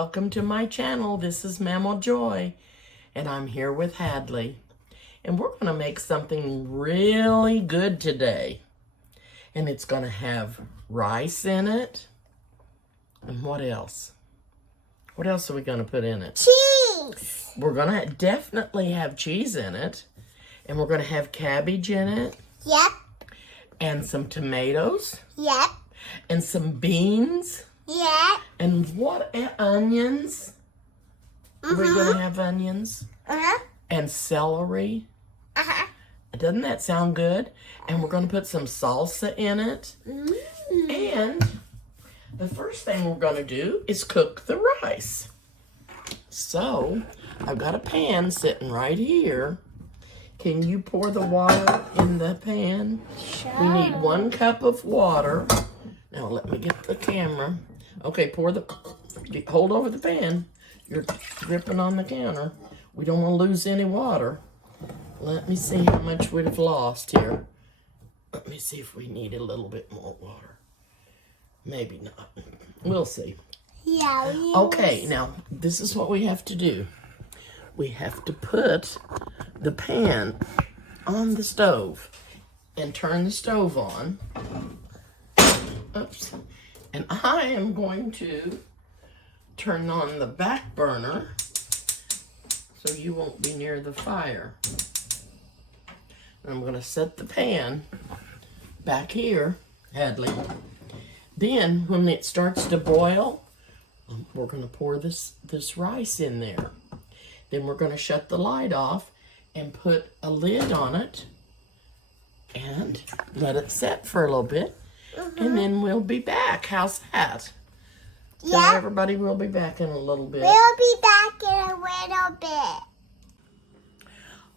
welcome to my channel. This is Mammal Joy, and I'm here with Hadley. And we're going to make something really good today. And it's going to have rice in it. And what else? What else are we going to put in it? Cheese! We're going to definitely have cheese in it. And we're going to have cabbage in it. Yep. And some tomatoes. Yep. And some beans. Yep. And what, onions? We're going to have onions. And celery. Doesn't that sound good? And we're going to put some salsa in it. And the first thing we're going to do is cook the rice. So, I've got a pan sitting right here. Can you pour the water in the pan? Sure. We need 1 cup of water. Now, let me get the camera. Okay, hold over the pan. You're dripping on the counter. We don't want to lose any water. Let me see how much we've lost here. Let me see if we need a little bit more water. Maybe not. We'll see. Yeah. Okay, now, this is what we have to do. We have to put the pan on the stove and turn the stove on. Oops. And I am going to turn on the back burner so you won't be near the fire. And I'm going to set the pan back here, Hadley. Then, when it starts to boil, we're going to pour this rice in there. Then we're going to shut the light off and put a lid on it and let it set for a little bit. And then we'll be back. How's that? Yeah. Tell everybody we'll be back in a little bit. We'll be back in a little bit.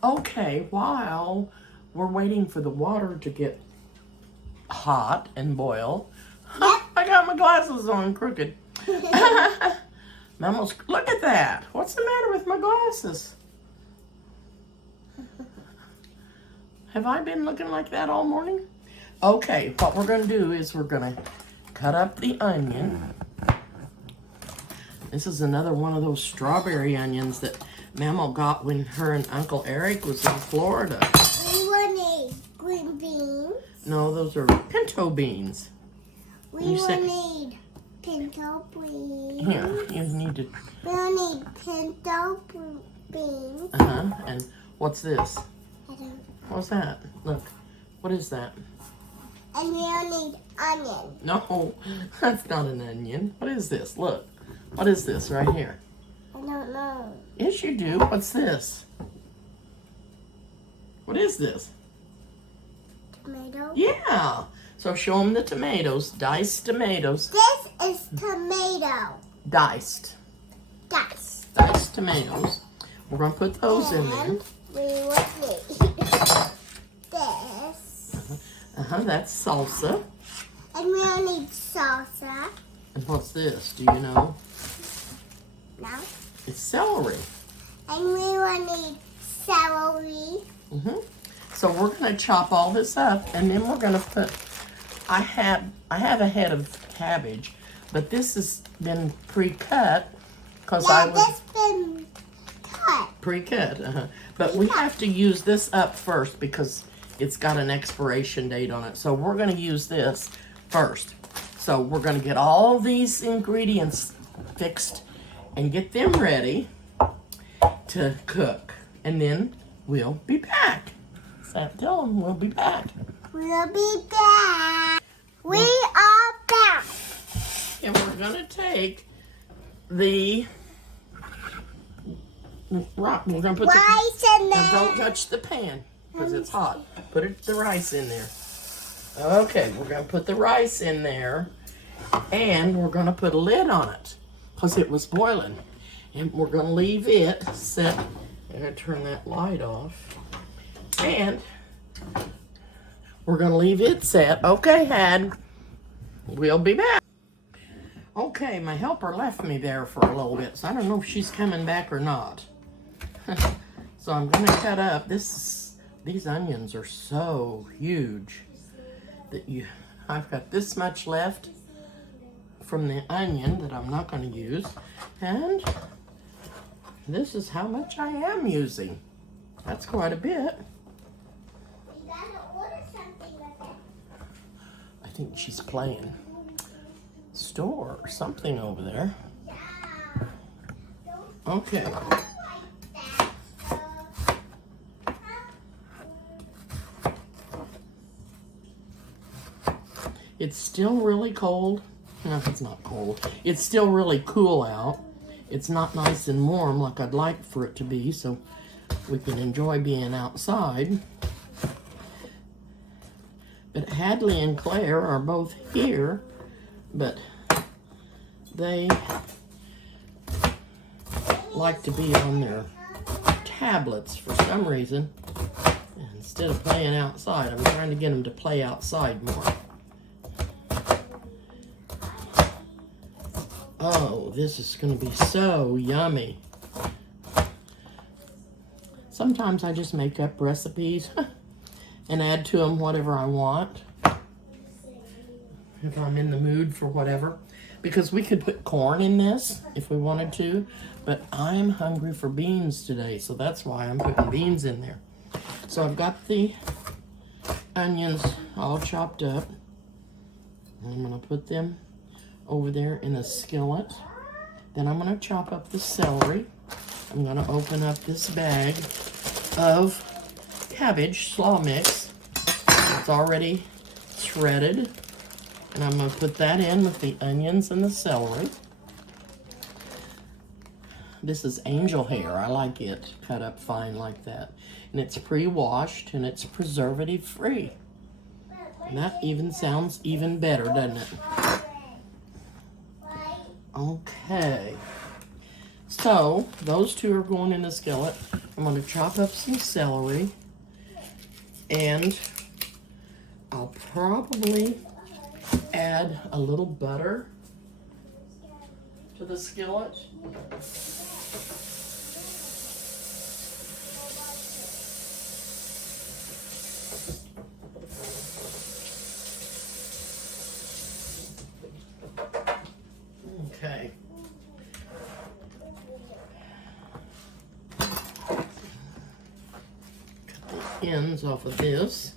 Okay, while we're waiting for the water to get hot and boil. Yep. I got my glasses on crooked. Mammals, look at that. What's the matter with my glasses? Have I been looking like that all morning? Okay, what we're going to do is we're going to cut up the onion. This is another one of those strawberry onions that Mammal got when her and Uncle Eric was in Florida. We will need green beans. No, those are pinto beans. We You will said- need pinto beans. Here, you need to... We'll need pinto beans. And what's this? I don't. What's that? Look, what is that? And we'll need onion. No, that's not an onion. What is this? Look, what is this right here? I don't know. Yes, you do. What's this? What is this? Tomato. Yeah. So show them the tomatoes, diced tomatoes. This is tomato. Diced. Diced tomatoes. We're going to put those in there. And we will need this. That's salsa. And we'll need salsa. And what's this? Do you know? No. It's celery. And we will need celery. So we're going to chop all this up, and then we're going to put. I have a head of cabbage, but this has been pre-cut because I was This been cut. pre-cut. But we have to use this up first because it's got an expiration date on it. So we're going to use this first. So we're going to get all these ingredients fixed and get them ready to cook, and then we'll be back. Tell them we'll be back. We'll be back. We are back. And we're going to take the rock. We're going to put Rice in now don't there. touch the pan because it's hot. Put the rice in there. Okay, we're going to put the rice in there, and we're going to put a lid on it because it was boiling. And we're going to leave it set. I'm going to turn that light off. And we're going to leave it set. Okay, Had. We'll be back. Okay, my helper left me there for a little bit, so I don't know if she's coming back or not. So I'm going to cut up. These onions are so huge that I've got this much left from the onion that I'm not going to use. And this is how much I am using. That's quite a bit. You gotta order something with it. I think she's playing store or something over there. Yeah. Okay. Don't like that. It's still really cold. No, it's not cold. It's still really cool out. It's not nice and warm like I'd like for it to be, so we can enjoy being outside. But Hadley and Claire are both here, but they like to be on their tablets for some reason. Instead of playing outside, I'm trying to get them to play outside more. Oh, this is going to be so yummy. Sometimes I just make up recipes and add to them whatever I want. If I'm in the mood for whatever. Because we could put corn in this if we wanted to. But I'm hungry for beans today, so that's why I'm putting beans in there. So I've got the onions all chopped up. I'm going to put them over there in the skillet. Then I'm going to chop up the celery. I'm going to open up this bag of cabbage slaw mix. It's already shredded. And I'm going to put that in with the onions and the celery. This is angel hair. I like it cut up fine like that. And it's pre-washed and it's preservative free. And that even sounds even better, doesn't it? Okay. So, those two are going in the skillet. I'm going to chop up some celery. And I'll probably add a little butter to the skillet. Okay. Cut the ends off of this.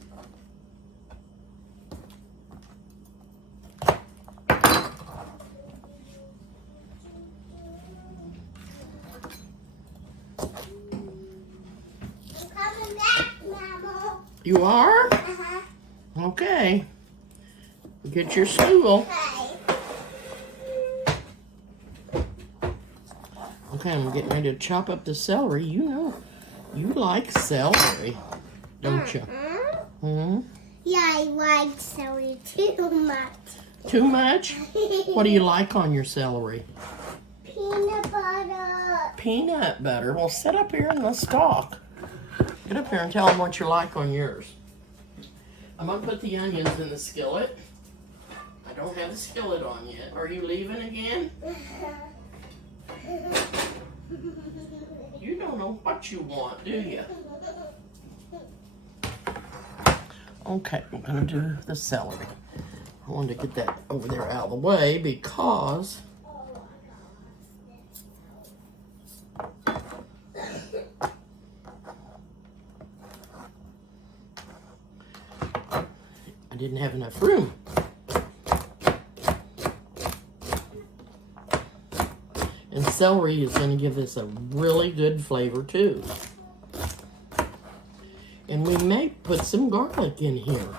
Coming back, Mama. You are? Uh-huh. Okay. Get your stool. Okay, I'm getting ready to chop up the celery. You know, you like celery, don't you? Hmm? Yeah, I like celery too much. Too much? What do you like on your celery? Peanut butter. Peanut butter. Well, sit up here and let's talk. Get up here and tell them what you like on yours. I'm going to put the onions in the skillet. I don't have the skillet on yet. Are you leaving again? You don't know what you want, do you? Okay, I'm going to do the celery. I wanted to get that over there out of the way because I didn't have enough room. And celery is going to give this a really good flavor too. And we may put some garlic in here.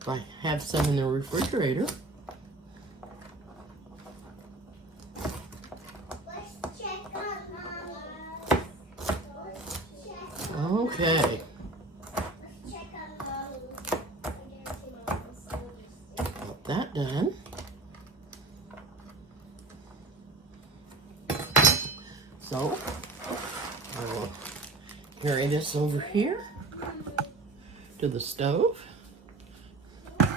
If I have some in the refrigerator. Let's check on Mama. Okay. Let's check on Mommy. Got that done. So, I will carry this over here to the stove. Put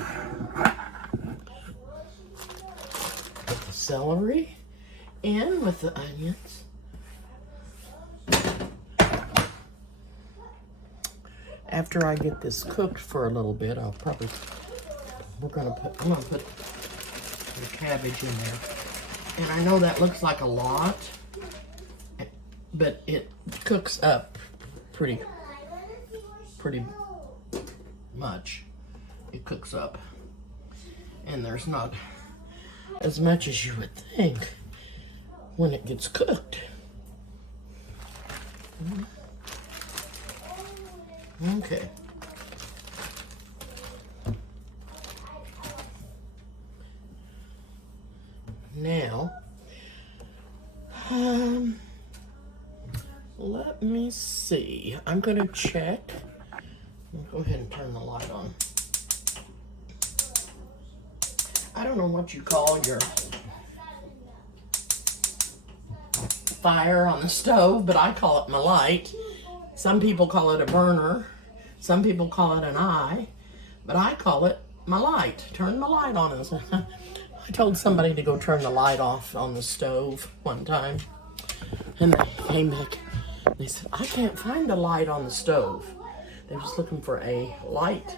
the celery in with the onions. After I get this cooked for a little bit, I'm gonna put the cabbage in there. And I know that looks like a lot, but it cooks up pretty much. It cooks up. And there's not as much as you would think when it gets cooked. Okay. Now, let me see. I'm gonna check. I'll go ahead and turn the light on. I don't know what you call your fire on the stove, but I call it my light. Some people call it a burner. Some people call it an eye, but I call it my light. Turn the light on. I told somebody to go turn the light off on the stove one time, and they came back. They said, I can't find the light on the stove. They was looking for a light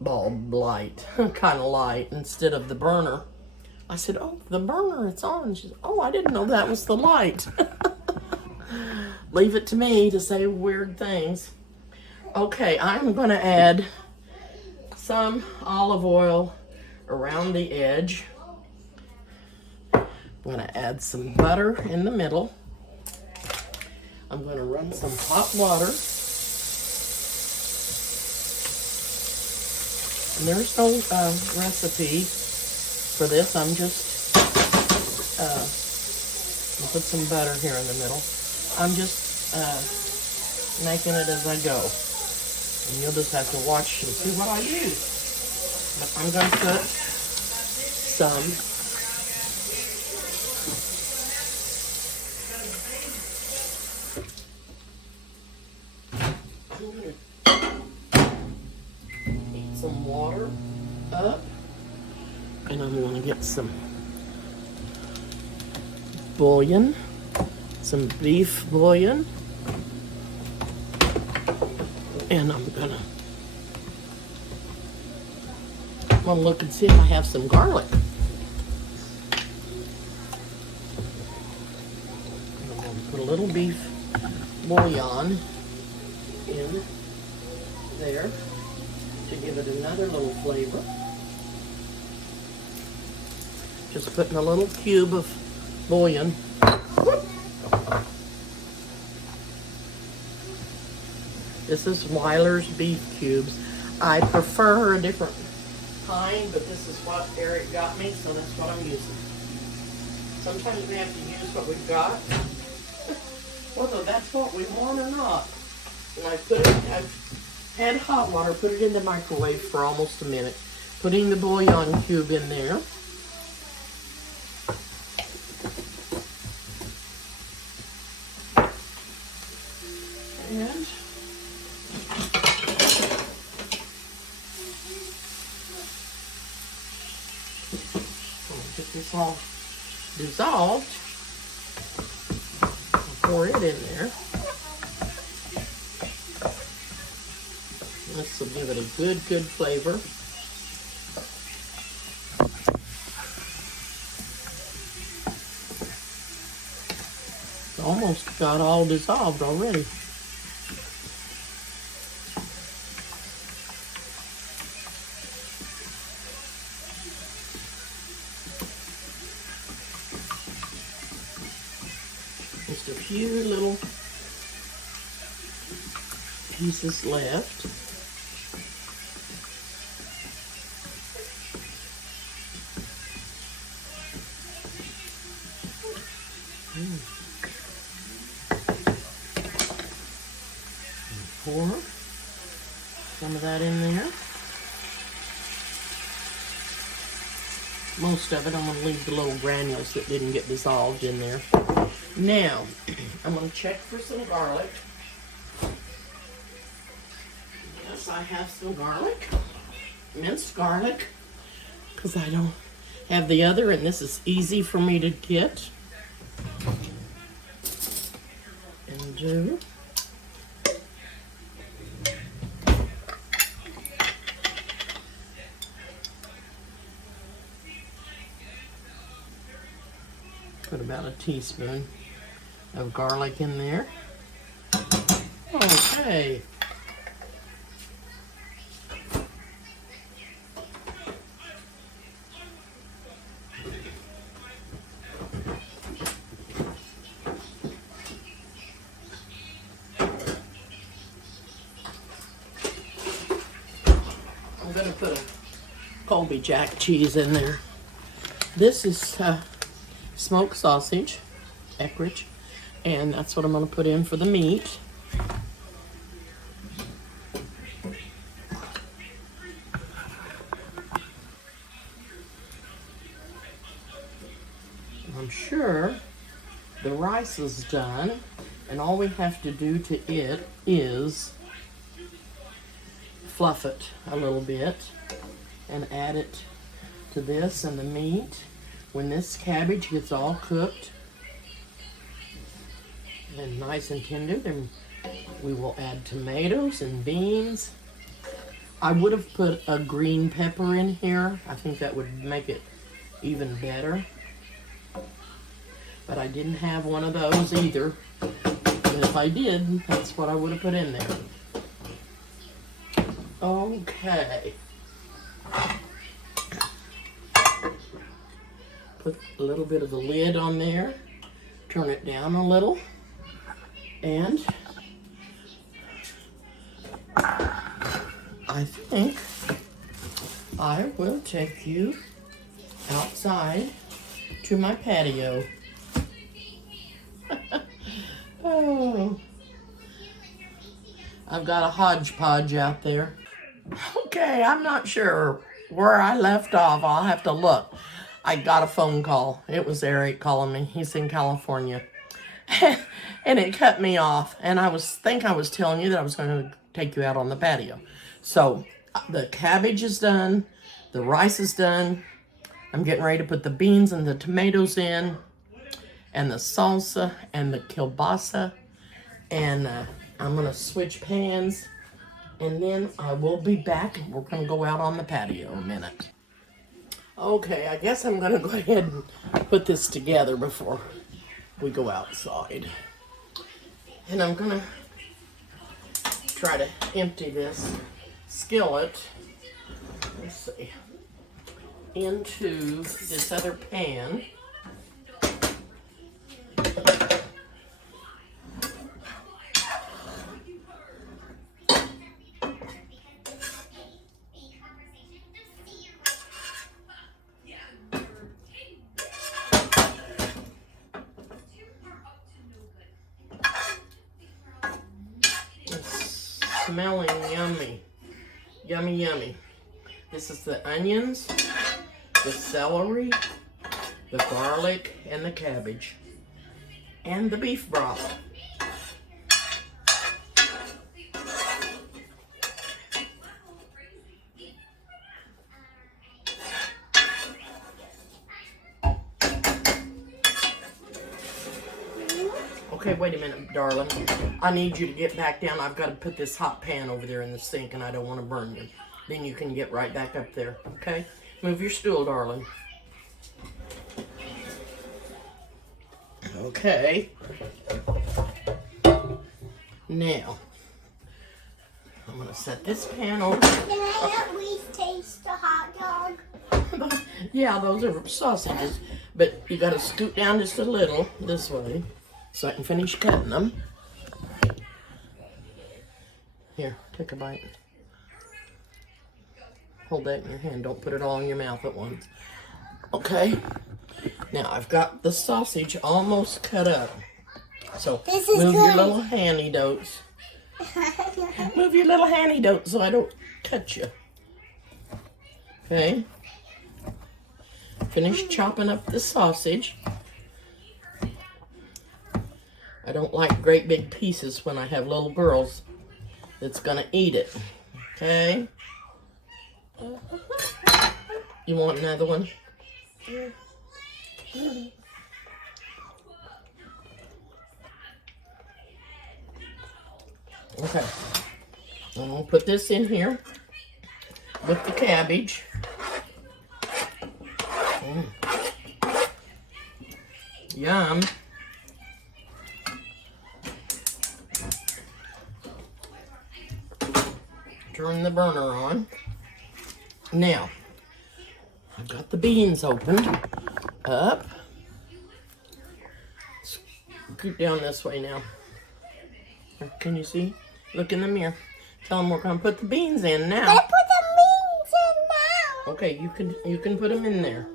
bulb light, kind of light, instead of the burner. I said, oh, the burner, it's on. She said, oh, I didn't know that was the light. Leave it to me to say weird things. Okay, I'm going to add some olive oil around the edge. I'm going to add some butter in the middle. I'm going to run some hot water. And there's no recipe for this. I'm just I'll put some butter here in the middle. I'm just making it as I go. And you'll just have to watch and see what I use. But I'm going to put some heat some water up, and I'm going to get some bouillon, some beef bouillon, and I'm going to look and see if I have some garlic. I'm going to put a little beef bouillon in there to give it another little flavor. Just putting a little cube of bouillon. This is Weiler's beef cubes. I prefer a different kind, but this is what Eric got me, so that's what I'm using. Sometimes we have to use what we've got, whether that's what we want or not. And I've had hot water, put it in the microwave for almost a minute, putting the bouillon cube in there. And get this all dissolved. Pour it in there. This will give it a good flavor. It's almost got all dissolved already. Just a few little pieces left. Pour some of that in there. Most of it, I'm going to leave the little granules that didn't get dissolved in there. Now, I'm going to check for some garlic. Yes, I have some garlic, minced garlic, because I don't have the other, and this is easy for me to get and do. Put about a teaspoon of garlic in there. Okay. I'm going to put a Colby Jack cheese in there. This is smoked sausage, Eckrich, and that's what I'm going to put in for the meat. I'm sure the rice is done, and all we have to do to it is fluff it a little bit and add it to this and the meat. When this cabbage gets all cooked and nice and tender, then we will add tomatoes and beans. I would have put a green pepper in here. I think that would make it even better. But I didn't have one of those either. And if I did, that's what I would have put in there. Okay. Put a little bit of the lid on there. Turn it down a little. And I think I will take you outside to my patio. Oh, I've got a hodgepodge out there. Okay, I'm not sure where I left off. I'll have to look. I got a phone call. It was Eric calling me. He's in California. And it cut me off. And I was telling you that I was going to take you out on the patio. So the cabbage is done. The rice is done. I'm getting ready to put the beans and the tomatoes in, and the salsa and the kielbasa. And I'm going to switch pans. And then I will be back. We're going to go out on the patio in a minute. Okay, I guess I'm going to go ahead and put this together before we go outside. And I'm going to try to empty this skillet, let's see, into this other pan. Smelling yummy. Yummy, yummy. This is the onions, the celery, the garlic, and the cabbage, and the beef broth. Okay, wait a minute, darling. I need you to get back down. I've got to put this hot pan over there in the sink, and I don't want to burn you. Then you can get right back up there, okay? Move your stool, darling. Okay. Now, I'm going to set this pan over. Can I at least taste the hot dog? Yeah, those are sausages. But you got to scoot down just a little this way so I can finish cutting them. Here, take a bite. Hold that in your hand. Don't put it all in your mouth at once. Okay. Now, I've got the sausage almost cut up. So, move your little handy-dotes. Move your little handy-dotes so I don't cut you. Okay. Finish chopping up the sausage. I don't like great big pieces when I have little girls that's gonna eat it. Okay? You want another one? Okay. I'm gonna put this in here with the cabbage. Yum. Turn the burner on. Now, I've got the beans opened up. Scoot down this way now. Can you see? Look in the mirror. Tell them we're gonna put the beans in now. Gotta put the beans in now. Okay, you can put them in there.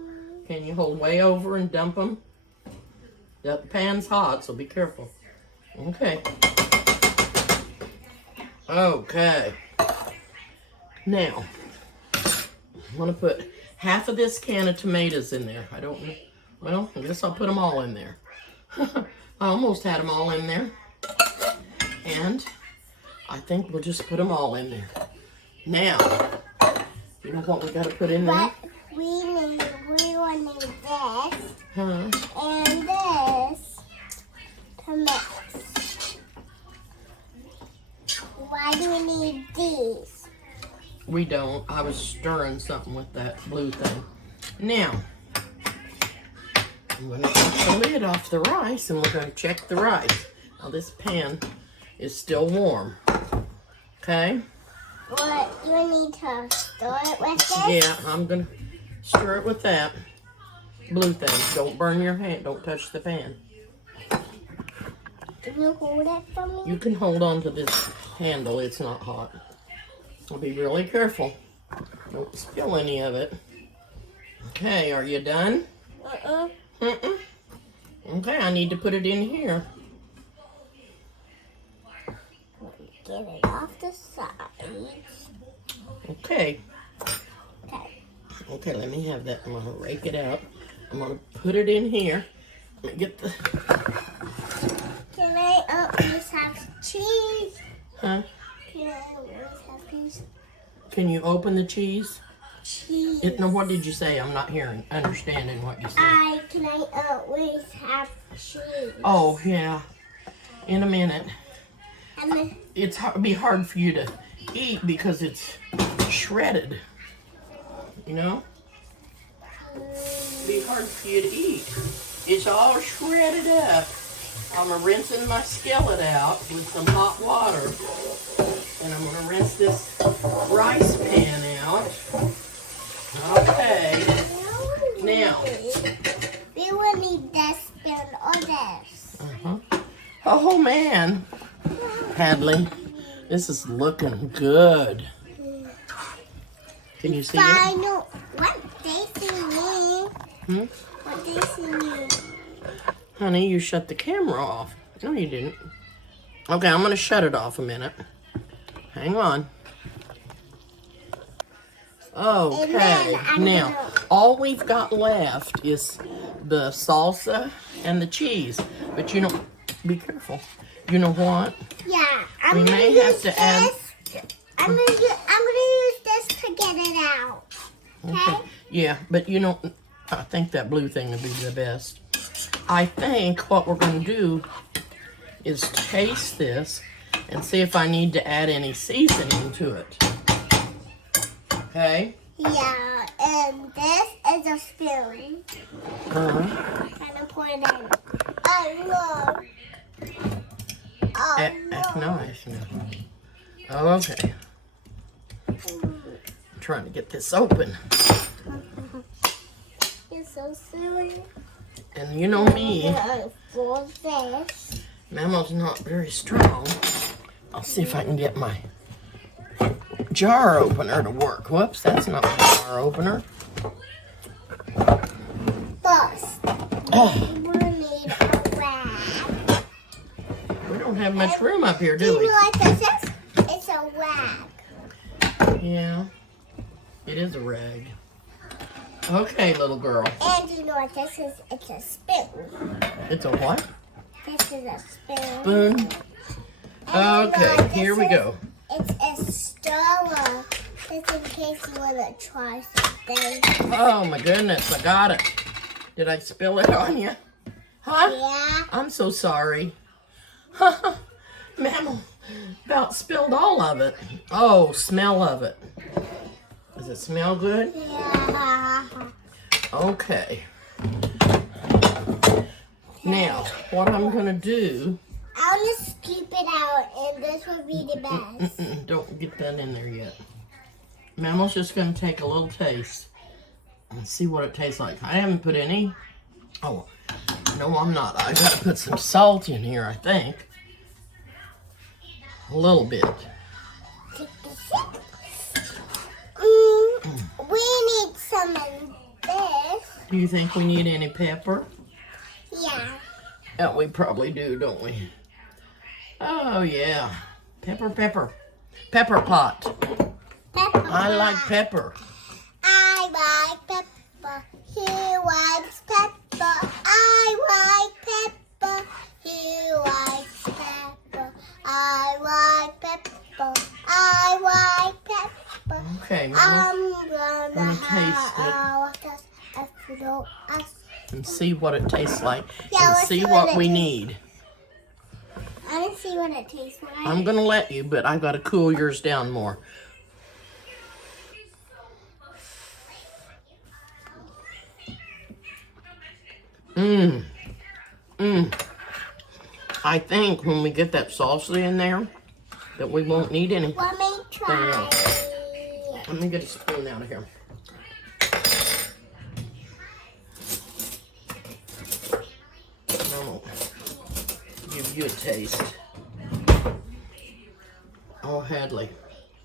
Can you hold way over and dump them? The pan's hot, so be careful. Okay. Okay. Now, I'm gonna put half of this can of tomatoes in there. I don't know. Well, I guess I'll put them all in there. I almost had them all in there. And I think we'll just put them all in there. Now, you know what we gotta put in there? But we will need this. Huh? And this to mix. Why do we need these? We don't. I was stirring something with that blue thing. Now, I'm going to take the lid off the rice and we're going to check the rice. Now this pan is still warm. Okay? What, you need to stir it with this? Yeah, I'm going to stir it with that blue thing. Don't burn your hand. Don't touch the pan. Can you hold it for me? You can hold on to this handle. It's not hot. So be really careful. Don't spill any of it. Okay, are you done? Mm-mm. Okay, I need to put it in here. Get it off the sides. Okay. Okay. Okay, let me have that. I'm going to rake it out. I'm going to put it in here. Let me get the... Can I always have cheese? Huh? Can I always have cheese? Can you open the cheese? Cheese. No, what did you say? I'm not understanding what you said. Can I always have cheese? Oh, yeah. In a minute. And then, It'd be hard for you to eat because it's shredded. You know? It'd be hard for you to eat. It's all shredded up. I'm rinsing my skillet out with some hot water. And I'm going to rinse this rice pan out. Okay. Now. we will need this spoon or this. Oh, man. Hadley, this is looking good. Can you see it? Final. What they see me? Hmm? What they see me? Honey, you shut the camera off. No, you didn't. Okay, I'm going to shut it off a minute. Hang on. Okay, now, all we've got left is the salsa and the cheese. But you know, be careful. You know what? Yeah, We may have to add... I'm gonna use this to get it out. Okay? Yeah, but you know, I think that blue thing would be the best. I think what we're going to do is taste this and see if I need to add any seasoning to it. Okay? Yeah, and this is a spoon. Uh-huh. Kind of pour it in. Oh no! Oh Act no! nice now. Okay. Trying to get this open. You're so silly. And you know me, For this. Mammo's not very strong. I'll see if I can get my jar opener to work. Whoops, that's not my jar opener. First, Oh, we need a rag. we don't have much room up here, Do do you we? know what this is? It's a rag. Yeah, it is a rag. Okay, little girl. And you know what this is? It's a spoon. It's a what? This is a spoon. Spoon. Okay, here we go. It's a stirrer. Just in case you want to try something. Oh my goodness, I got it. Did I spill it on you? Huh? Yeah. I'm so sorry. Mammal about spilled all of it. Oh, smell of it. Does it smell good? Yeah. Okay. Now, what I'm going to do... I'm going to scoop it out, and this will be the best. Don't get that in there yet. Mama's just going to take a little taste and see what it tastes like. I haven't put any... Oh, no, I'm not. I got to put some salt in here, I think. A little bit. We need some of this. Do you think we need any pepper? Yeah. Yeah, we probably do, don't we? Oh, yeah. Pepper, pepper. Pepper pot. Pepper. I like pepper. I like pepper. He likes pepper. I like pepper. He likes pepper. I like pepper. I like pepper. Okay, Mama. I'm gonna taste it. And see what it tastes like. Yeah, and let's see see what what it we tastes. need. I didn't see what it tastes like. I'm going to let you, but I've got to cool yours down more. I think when we get that salsa in there, that we won't need any. Let me try. Let me get a spoon out of here. I'll give you a taste. Oh, Hadley.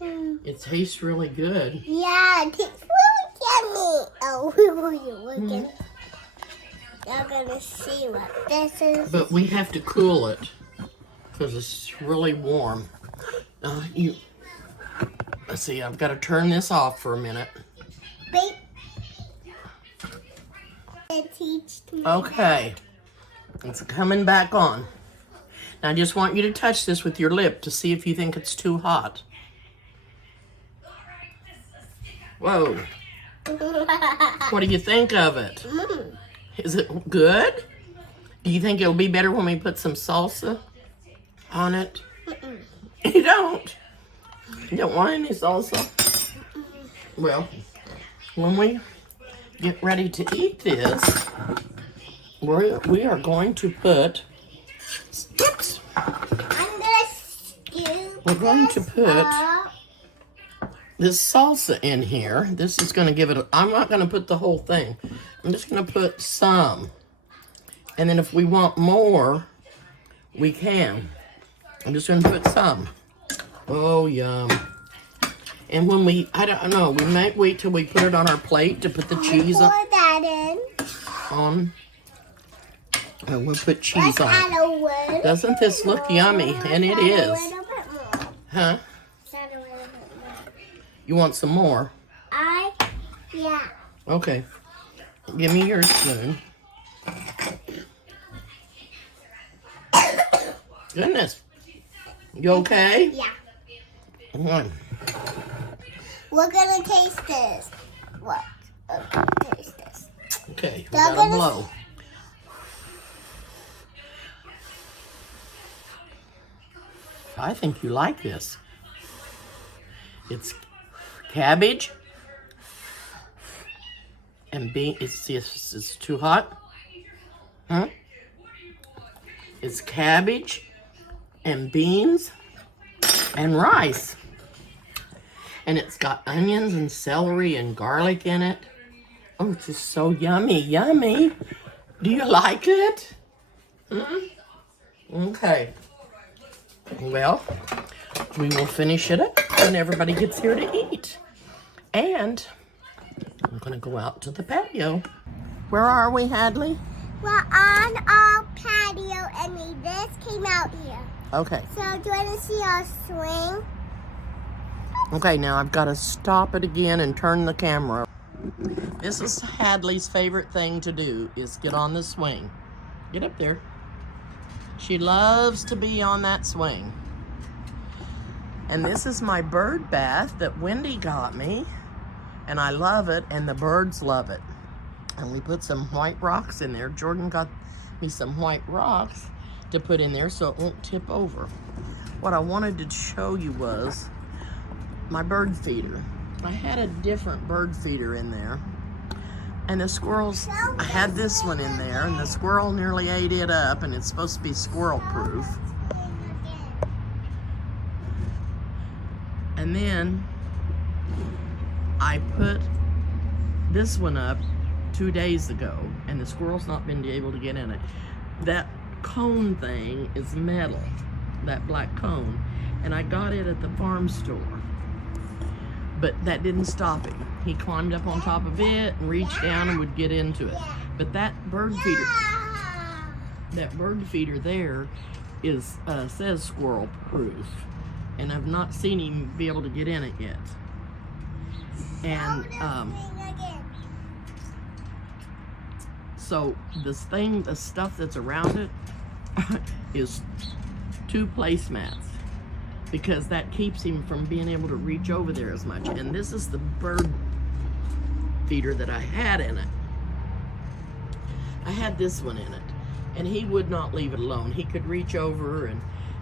It tastes really good. Yeah, it tastes really yummy. Oh, you're looking. You're gonna see what this is. But we have to cool it because it's really warm. Let's see, I've got to turn this off for a minute. Wait. It teached me. Okay, it's coming back on. Now I just want you to touch this with your lip to see if you think it's too hot. Whoa. What do you think of it? Is it good? Do you think it'll be better when we put some salsa on it? You don't? You don't want any salsa? Well, when we get ready to eat this, we are going to put... Oops. I'm gonna scoop. We're going to put this salsa in here. This is going to give it a... I'm not going to put the whole thing. I'm just going to put some. And then if we want more, we can. I'm just going to put some. Oh, yum. And when we... I don't know. We might wait till we put it on our plate to put the cheese Pour that in. on. And we'll put cheese Let's on add it. a little Doesn't this look yummy? And it add a is. little bit more. Huh? Let's add a little bit more. You want some more? Yeah. Okay. Give me your spoon. Goodness. You okay? Yeah. Come on. We're gonna taste this. What? Taste this. Okay, we They're gotta gonna- blow. I think you like this. It's cabbage and bean. It's too hot. Huh? It's cabbage and beans and rice. And it's got onions and celery and garlic in it. Oh, it's just so yummy, yummy. Do you like it? Okay. Well, we will finish it up when everybody gets here to eat. And I'm going to go out to the patio. Where are we, Hadley? We're on our patio and we just came out here. Okay. So do you want to see our swing? Okay, now I've got to stop it again and turn the camera. This is Hadley's favorite thing to do, is get on the swing. Get up there. She loves to be on that swing. And this is my bird bath that Wendy got me. And I love it, and the birds love it. And we put some white rocks in there. Jordan got me some white rocks to put in there so it won't tip over. What I wanted to show you was my bird feeder. I had a different bird feeder in there, And the squirrels, I had this one in there, and the squirrel nearly ate it up, and it's supposed to be squirrel proof. And then I put this one up 2 days ago, and the squirrel's not been able to get in it. That cone thing is metal, that black cone, and I got it at the farm store. But that didn't stop him. He climbed up on top of it and reached down and would get into it. But that bird feeder there is says squirrel proof, and I've not seen him be able to get in it yet. And so this thing, the stuff that's around it is 2 placemats, because that keeps him from being able to reach over there as much. And this is the bird feeder that I had in it. I had this one in it, and he would not leave it alone. He could reach over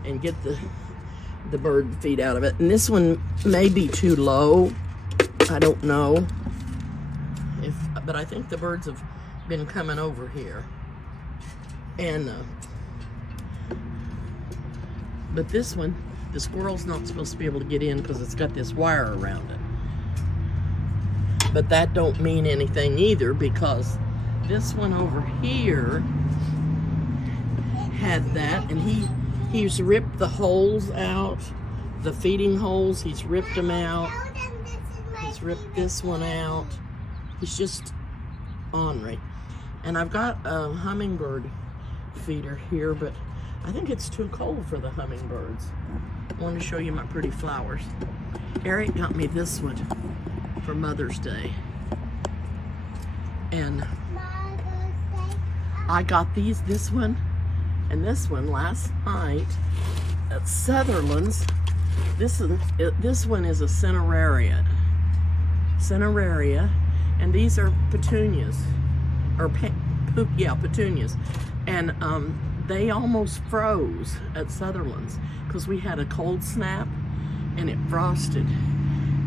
and get the bird feed out of it. And this one may be too low. I don't know but I think the birds have been coming over here. And but this one, the squirrel's not supposed to be able to get in because it's got this wire around it. But that don't mean anything either, because this one over here had that, and he's ripped the holes out, the feeding holes, he's ripped them out. He's ripped this one out. He's just ornery. And I've got a hummingbird feeder here, but I think it's too cold for the hummingbirds. I wanted to show you my pretty flowers. Eric got me this one for Mother's Day. And I got this one and this one last night at Sutherland's. This one is a cineraria, and these are petunias, or petunias, and they almost froze at Sutherland's because we had a cold snap and it frosted,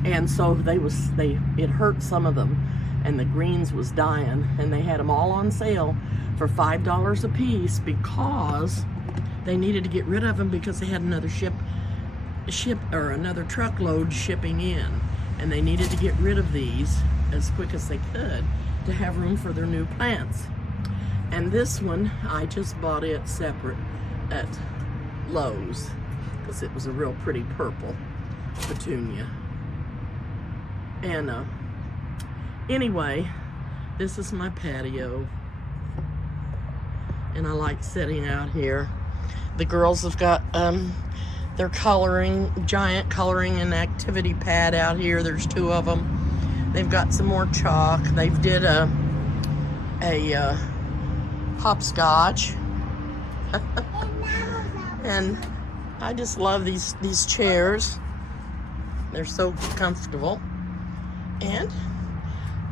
and so it hurt some of them, and the greens was dying, and they had them all on sale for $5 a piece because they needed to get rid of them because they had another another truckload shipping in, and they needed to get rid of these as quick as they could to have room for their new plants. And this one, I just bought it separate at Lowe's because it was a real pretty purple petunia. And anyway, this is my patio, and I like sitting out here. The girls have got their giant coloring and activity pad out here. There's 2 of them. They've got some more chalk. They've did a hopscotch. And I just love these chairs. They're so comfortable. And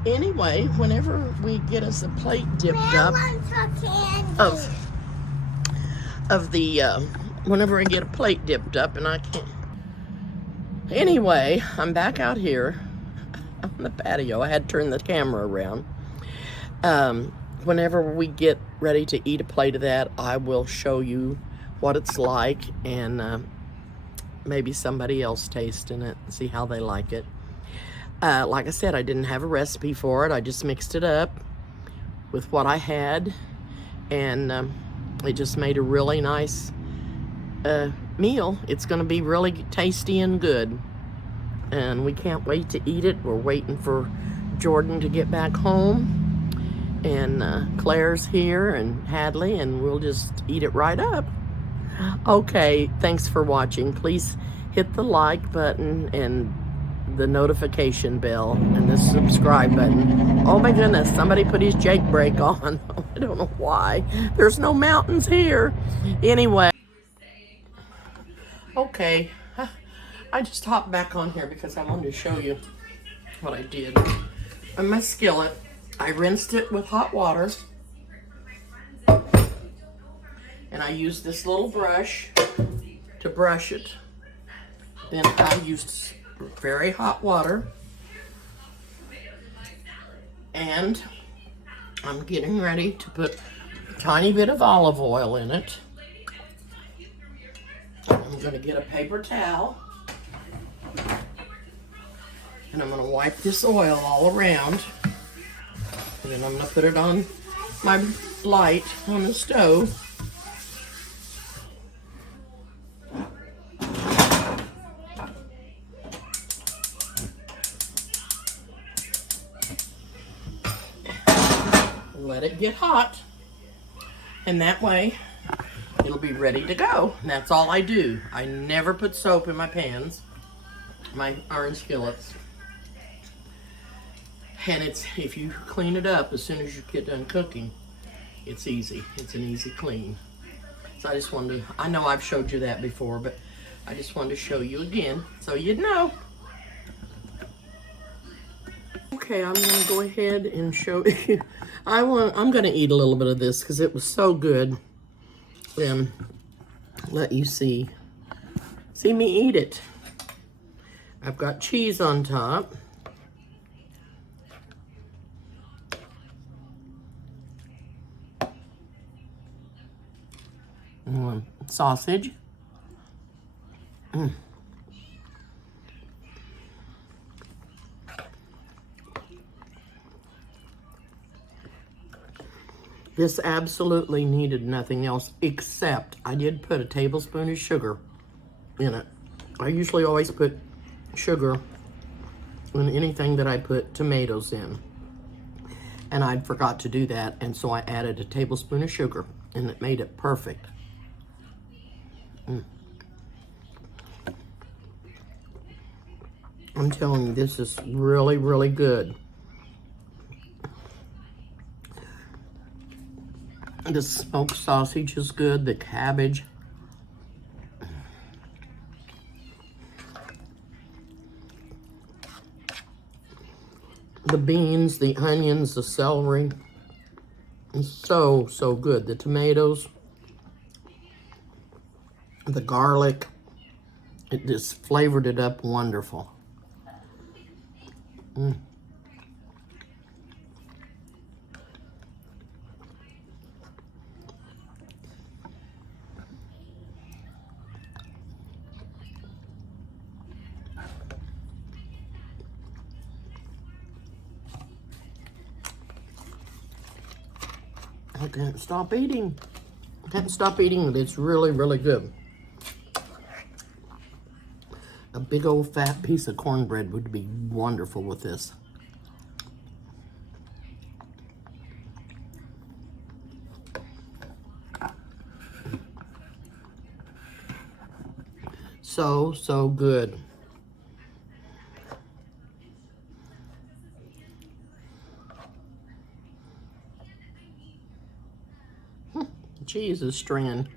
anyway, whenever we get us a plate dipped up whenever I get a plate dipped up, and I can't. Anyway, I'm back out here on the patio. I had to turn the camera around. Whenever we get ready to eat a plate of that, I will show you what it's like, and maybe somebody else tasting it and see how they like it. Like I said, I didn't have a recipe for it. I just mixed it up with what I had, and it just made a really nice meal. It's going to be really tasty and good, and we can't wait to eat it. We're waiting for Jordan to get back home, and Claire's here, and Hadley, and we'll just eat it right up. Okay, thanks for watching. Please hit the like button and the notification bell and the subscribe button. Oh my goodness, somebody put his Jake brake on. I don't know why. There's no mountains here. Anyway. Okay, I just hopped back on here because I wanted to show you what I did. On my skillet, I rinsed it with hot water, and I used this little brush to brush it. Then I used very hot water, and I'm getting ready to put a tiny bit of olive oil in it. I'm going to get a paper towel. And I'm going to wipe this oil all around. And then I'm going to put it on my light on the stove. Let it get hot. And that way it'll be ready to go. And that's all I do. I never put soap in my pans, my iron skillets. And it's, if you clean it up as soon as you get done cooking, it's easy. It's an easy clean. So I just wanted to, I know I've showed you that before, but I just wanted to show you again so you'd know. Okay, I'm gonna go ahead and show you. I'm gonna eat a little bit of this because it was so good. And let you see me eat it. I've got cheese on top. Sausage. This absolutely needed nothing else, except I did put a tablespoon of sugar in it. I usually always put sugar in anything that I put tomatoes in. And I forgot to do that, and so I added a tablespoon of sugar, and it made it perfect. I'm telling you, this is really, really good. The smoked sausage is good, the cabbage. The beans, the onions, the celery. It's so, so good. The tomatoes, the garlic, it just flavored it up wonderful. I can't stop eating. I can't stop eating it. It's really, really good. A big old fat piece of cornbread would be wonderful with this. So, so good. Cheese is stringing.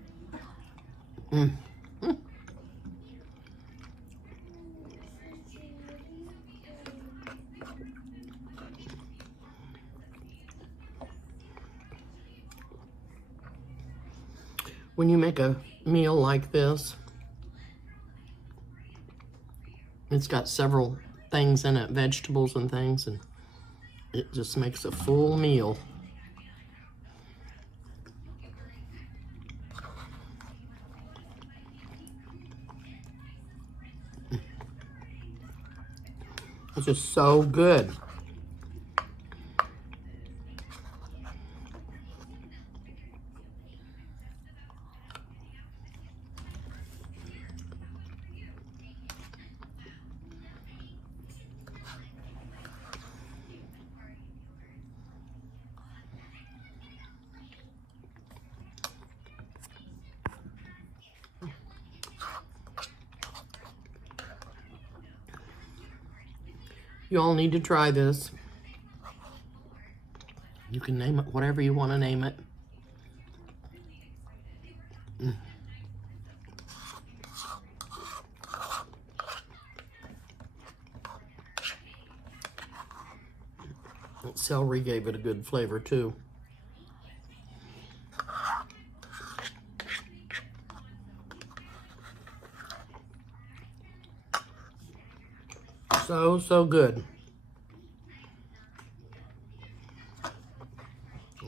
When you make a meal like this, it's got several things in it, vegetables and things, and it just makes a full meal. It's just so good. You all need to try this. You can name it whatever you want to name it. Celery gave it a good flavor too. So, so good.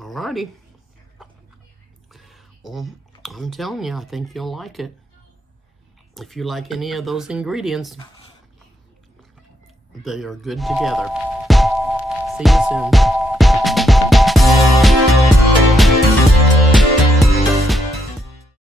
Alrighty. Well, I'm telling you, I think you'll like it. If you like any of those ingredients, they are good together. See you soon.